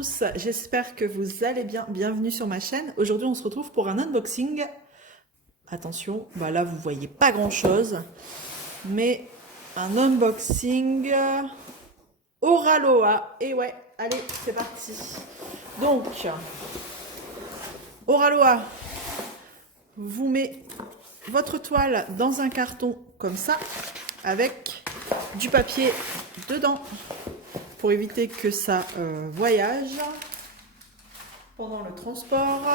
tous, j'espère que vous allez bien. Bienvenue sur ma chaîne. Aujourd'hui, on se retrouve pour un unboxing. Attention, bah là, vous voyez pas grand-chose, mais un unboxing Oraloa. Et ouais, allez, c'est parti. Donc, Oraloa vous met votre toile dans un carton comme ça, avec du papier dedans, pour éviter que ça voyage pendant le transport.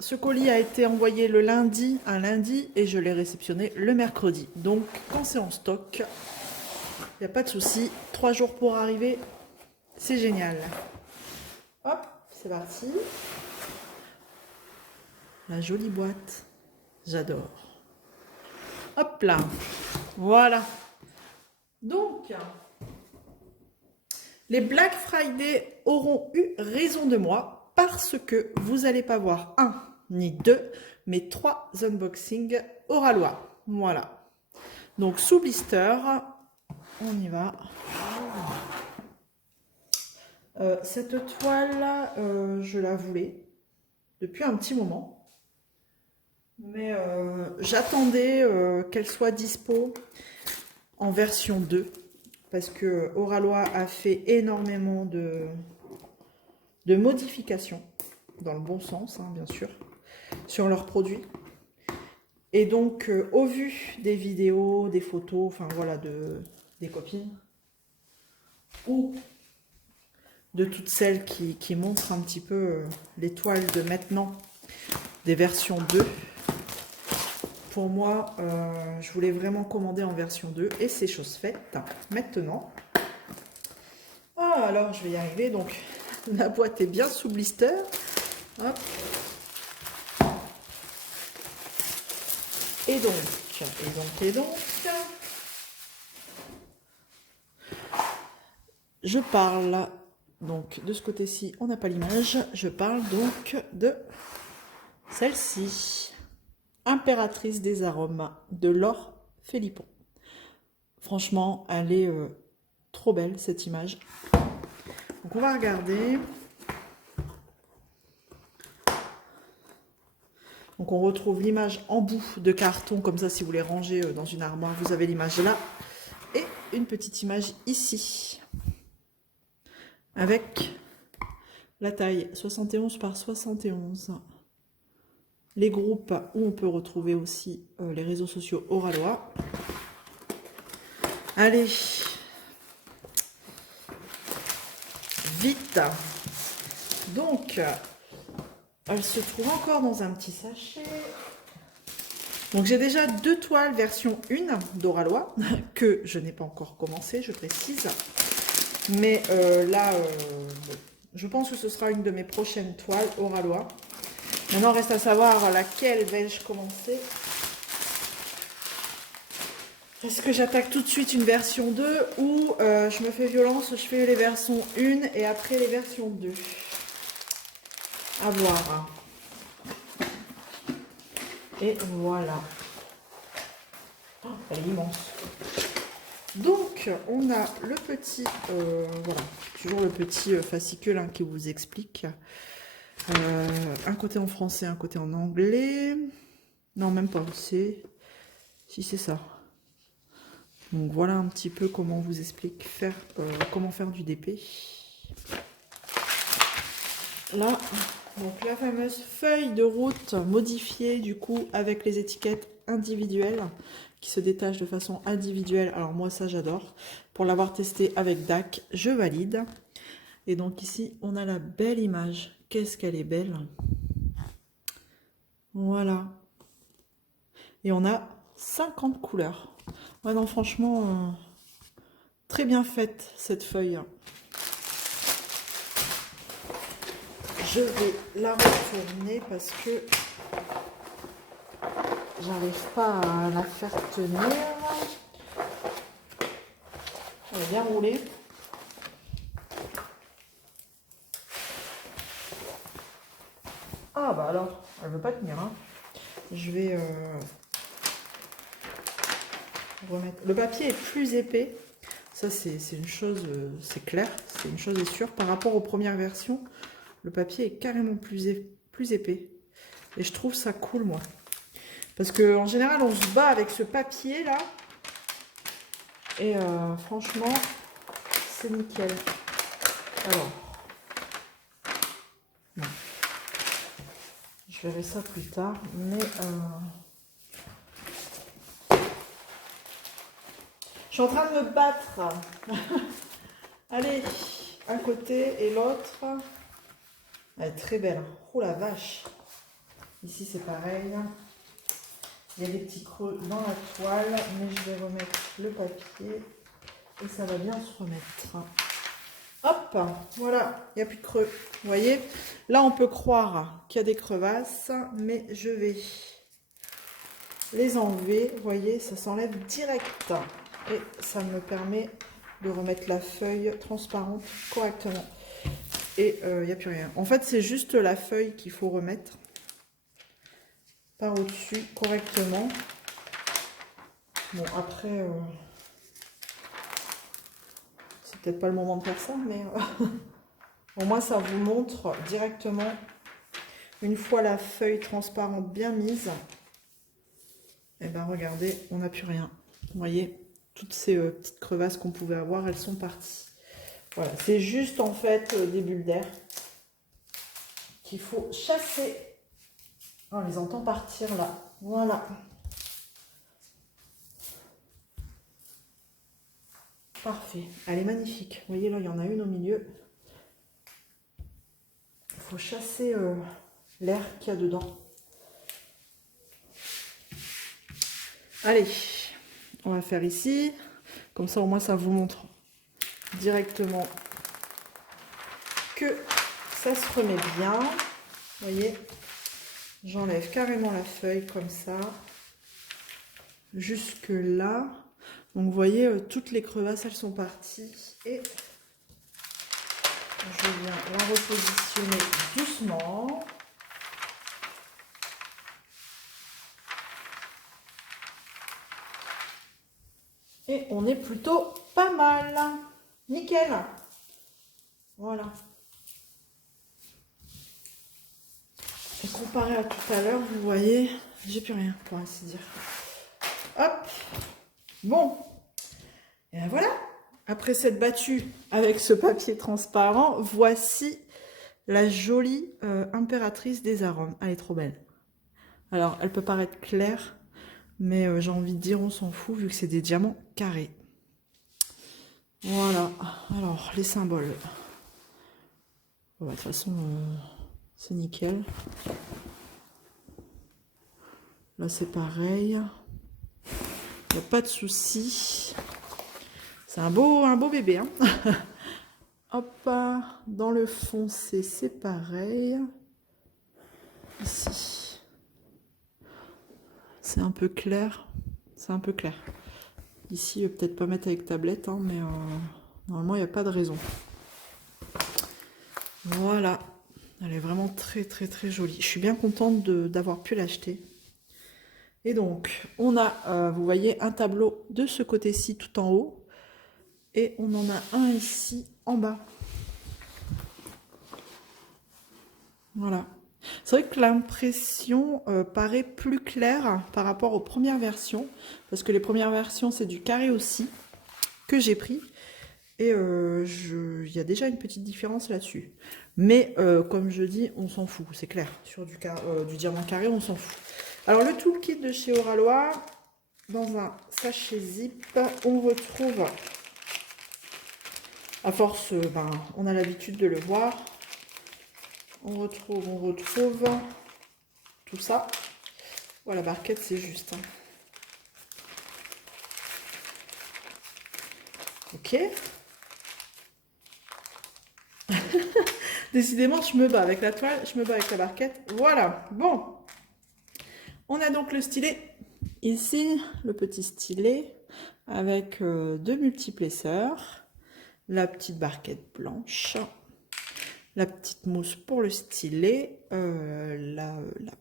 Ce colis a été envoyé un lundi, et je l'ai réceptionné le mercredi. Donc, quand c'est en stock, il n'y a pas de souci. 3 jours pour arriver, c'est génial. Hop, c'est parti. La jolie boîte, j'adore. Hop là, voilà. Donc, les Black Friday auront eu raison de moi parce que vous n'allez pas voir un ni deux, mais 3 unboxings Oraloa. Voilà. Donc, sous blister, on y va. Cette toile, je la voulais depuis un petit moment. Mais j'attendais qu'elle soit dispo en version 2. Parce que Oraloa a fait énormément de modifications, dans le bon sens, hein, bien sûr, sur leurs produits. Et donc, au vu des vidéos, des photos, enfin voilà, des copines, ou de toutes celles qui montrent un petit peu les toiles de maintenant, des versions 2, pour moi, je voulais vraiment commander en version 2, et c'est chose faite maintenant. Ah, alors, je vais y arriver. Donc, la boîte est bien sous blister. Hop. Et donc, je parle, donc, de ce côté-ci, on n'a pas l'image. Je parle donc de celle-ci. Impératrice des arômes, de Laure Philippon. Franchement, elle est trop belle, cette image. Donc, on va regarder. Donc, on retrouve l'image en bout de carton, comme ça, si vous les rangez dans une armoire, vous avez l'image là. Et une petite image ici, avec la taille 71 par 71. Les groupes où on peut retrouver aussi les réseaux sociaux Oraloa. Allez, vite. Donc, elle se trouve encore dans un petit sachet. Donc, j'ai déjà 2 toiles version 1 d'Oraloa, que je n'ai pas encore commencé, je précise. Mais là, je pense que ce sera une de mes prochaines toiles Oraloa. Maintenant, reste à savoir laquelle vais-je commencer. Est-ce que j'attaque tout de suite une version 2 ou je me fais violence, je fais les versions 1 et après les versions 2. À voir. Et voilà. Oh, elle est immense. Donc, on a le petit, voilà, toujours le petit fascicule hein, qui vous explique. Un côté en français, un côté en anglais. Non, même pas, c'est... Si, c'est ça. Donc, voilà un petit peu comment on vous explique comment faire du DP. Là, donc la fameuse feuille de route modifiée, du coup, avec les étiquettes individuelles qui se détachent de façon individuelle. Alors, moi, ça, j'adore. Pour l'avoir testé avec DAC, je valide. Et donc, ici, on a la belle image. Qu'est-ce qu'elle est belle! Voilà. Et on a 50 couleurs. Ouais, non, franchement, très bien faite, cette feuille. Je vais la retourner parce que j'arrive pas à la faire tenir. Elle est bien roulée. Ah bah alors, elle veut pas tenir. Hein. Je vais remettre. Le papier est plus épais. Ça, c'est une chose, c'est clair, c'est une chose est sûre. Par rapport aux premières versions, le papier est carrément plus épais. Et je trouve ça cool, moi. Parce qu'en général, on se bat avec ce papier-là. Et franchement, c'est nickel. Alors, non. Je verrai ça plus tard, mais je suis en train de me battre. Allez, un côté et l'autre. Elle est très belle. Oh la vache. Ici, c'est pareil. Il y a des petits creux dans la toile, mais je vais remettre le papier et ça va bien se remettre. Hop, voilà, il n'y a plus de creux. Vous voyez, là, on peut croire qu'il y a des crevasses, mais je vais les enlever. Vous voyez, ça s'enlève direct. Et ça me permet de remettre la feuille transparente correctement. Et il n'y a plus rien. En fait, c'est juste la feuille qu'il faut remettre par au-dessus correctement. Bon, après, c'est peut-être pas le moment de faire ça, mais au moins ça vous montre directement, une fois la feuille transparente bien mise, et ben regardez, on n'a plus rien. Vous voyez, toutes ces petites crevasses qu'on pouvait avoir, elles sont parties. Voilà, c'est juste en fait des bulles d'air qu'il faut chasser. On les entend partir là. Voilà. Parfait. Elle est magnifique. Vous voyez, là, il y en a une au milieu. Il faut chasser l'air qu'il y a dedans. Allez, on va faire ici. Comme ça, au moins, ça vous montre directement que ça se remet bien. Vous voyez, j'enlève carrément la feuille comme ça. Jusque là. Donc, vous voyez, toutes les crevasses, elles sont parties. Et je viens la repositionner doucement. Et on est plutôt pas mal. Nickel. Voilà. Et comparé à tout à l'heure, vous voyez, j'ai plus rien, pour ainsi dire. Hop. Bon. Et ben voilà. Après s'être battue avec ce papier transparent, voici la jolie impératrice des arômes. Elle est trop belle. Alors, elle peut paraître claire, mais j'ai envie de dire, on s'en fout, vu que c'est des diamants carrés. Voilà. Alors, les symboles. Bon, de toute façon, c'est nickel. Là, c'est pareil. Il n'y a pas de souci. C'est un beau bébé. Hein. Hop, dans le foncé, c'est pareil. Ici. C'est un peu clair. C'est un peu clair. Ici, peut-être pas mettre avec tablette, hein, mais normalement, il n'y a pas de raison. Voilà. Elle est vraiment très, très, très jolie. Je suis bien contente d'avoir pu l'acheter. Et donc, on a, vous voyez, un tableau de ce côté-ci tout en haut. Et on en a un ici en bas. Voilà. C'est vrai que l'impression paraît plus claire par rapport aux premières versions. Parce que les premières versions, c'est du carré aussi que j'ai pris. Et il y a déjà une petite différence là-dessus. Mais comme je dis, on s'en fout, c'est clair. Sur du diamant carré, on s'en fout. Alors le toolkit de chez Oralois, dans un sachet zip, on retrouve, à force, on a l'habitude de le voir, on retrouve tout ça. Voilà, la barquette, c'est juste. Hein. Ok. Décidément, je me bats avec la toile, je me bats avec la barquette. Voilà, bon. On a donc le stylet. Ici, le petit stylet avec deux multiplesseurs, la petite barquette blanche, la petite mousse pour le stylet, la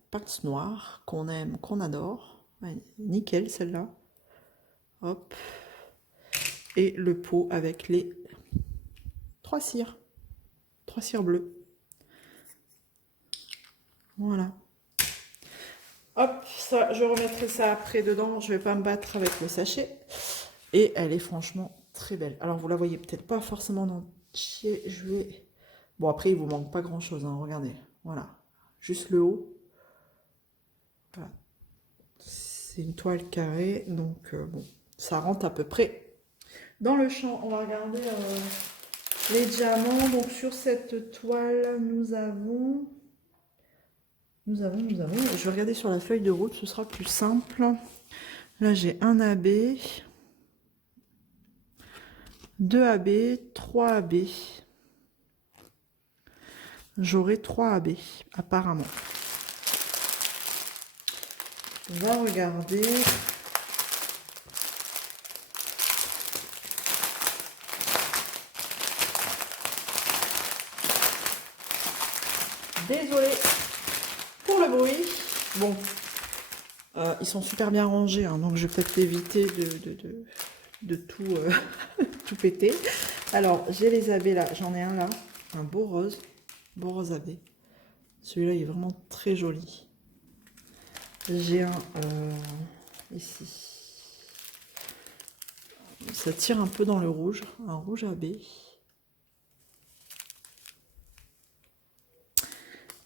pince noire qu'on aime, qu'on adore. Ouais, nickel celle-là. Hop. et le pot avec les 3 cires bleues. Voilà. Hop, ça, je remettrai ça après dedans. Je vais pas me battre avec le sachet. Et elle est franchement très belle. Alors, vous la voyez peut-être pas forcément en entier. Je vais... Bon, après, il vous manque pas grand-chose. Hein, regardez. Voilà. Juste le haut. Voilà. C'est une toile carrée. Donc, bon, ça rentre à peu près dans le champ. On va regarder les diamants. Donc, sur cette toile, nous avons... Je vais regarder sur la feuille de route, ce sera plus simple. Là, j'ai un AB, 2 AB, 3 AB. J'aurai 3 AB, apparemment. On va regarder. Désolée pour le bruit. Bon, ils sont super bien rangés, hein, donc je vais peut-être éviter de tout, tout péter. Alors, j'ai les AB là, j'en ai un là, un beau rose AB. Celui-là, il est vraiment très joli. J'ai un ici. Ça tire un peu dans le rouge, un rouge AB.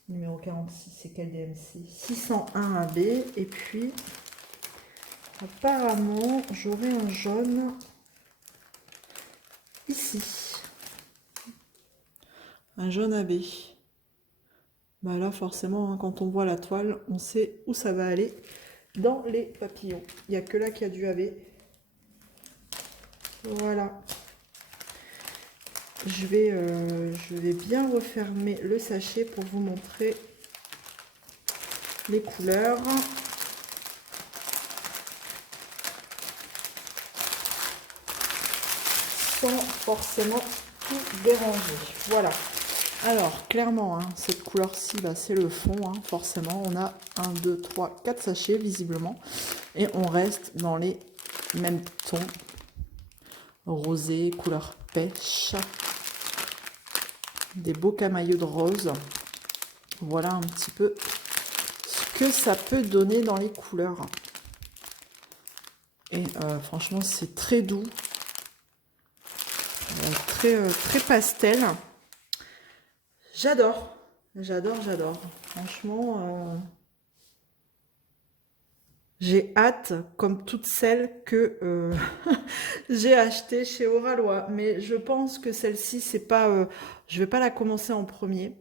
Numéro 46, c'est quel DMC? 601 AB. Et puis, apparemment, j'aurai un jaune ici. Un jaune AB. Bah là, forcément, hein, quand on voit la toile, on sait où ça va aller dans les papillons. Il n'y a que là qu'il y a du AB. Voilà. Je vais bien refermer le sachet pour vous montrer les couleurs. Sans forcément tout déranger. Voilà. Alors, clairement, hein, cette couleur-ci, bah, c'est le fond. Hein, forcément, on a 1, 2, 3, 4 sachets, visiblement. Et on reste dans les mêmes tons. Rosé, couleur pêche. Des beaux camailleux de rose. Voilà un petit peu ce que ça peut donner dans les couleurs. Et franchement, c'est très doux. Très pastel. J'adore. Franchement, j'ai hâte, comme toutes celles que j'ai achetées chez Oralois. Mais je pense que celle-ci, c'est pas... je vais pas la commencer en premier.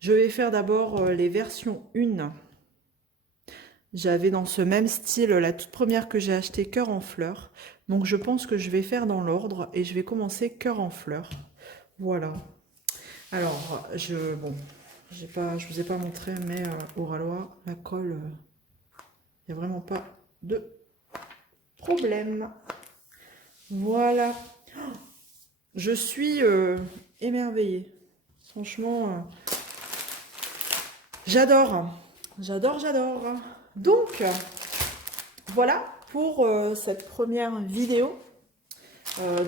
Je vais faire d'abord les versions 1. J'avais dans ce même style la toute première que j'ai achetée, Cœur en fleurs. Donc je pense que je vais faire dans l'ordre et je vais commencer Cœur en fleurs. Voilà. Alors, je vous ai pas montré, mais Oralois, la colle, il n'y a vraiment pas de problème. Voilà. Je suis émerveillée. Franchement, j'adore. Donc, voilà pour cette première vidéo.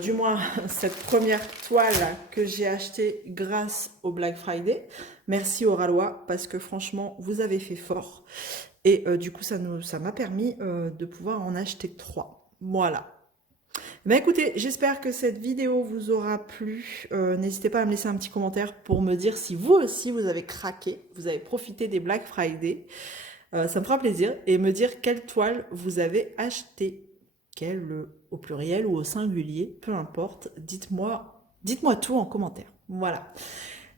Du moins, cette première toile que j'ai achetée grâce au Black Friday. Merci Oralois, parce que franchement, vous avez fait fort. Et du coup, ça m'a permis de pouvoir en acheter 3. Voilà. Ben écoutez, j'espère que cette vidéo vous aura plu. N'hésitez pas à me laisser un petit commentaire pour me dire si vous aussi vous avez craqué, vous avez profité des Black Friday. Ça me fera plaisir. Et me dire quelle toile vous avez acheté. Quelle au pluriel ou au singulier, peu importe. Dites-moi tout en commentaire. Voilà.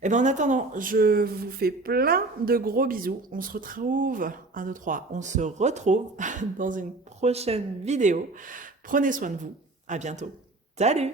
Et bien en attendant, je vous fais plein de gros bisous. On se retrouve, 1, 2, 3, on se retrouve dans une prochaine vidéo. Prenez soin de vous. À bientôt. Salut!